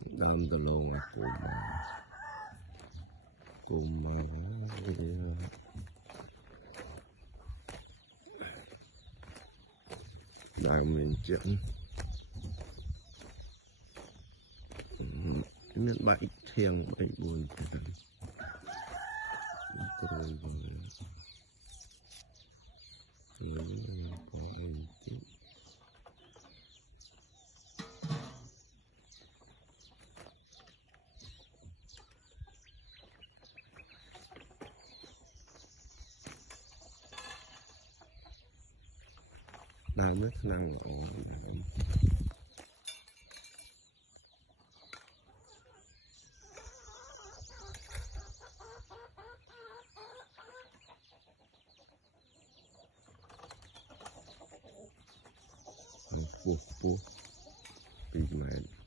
đâm từ lâu mà tùm mà đại mình chuyện nên bảy thiêng bảy buồn rồi làm rất năng Pô, big man.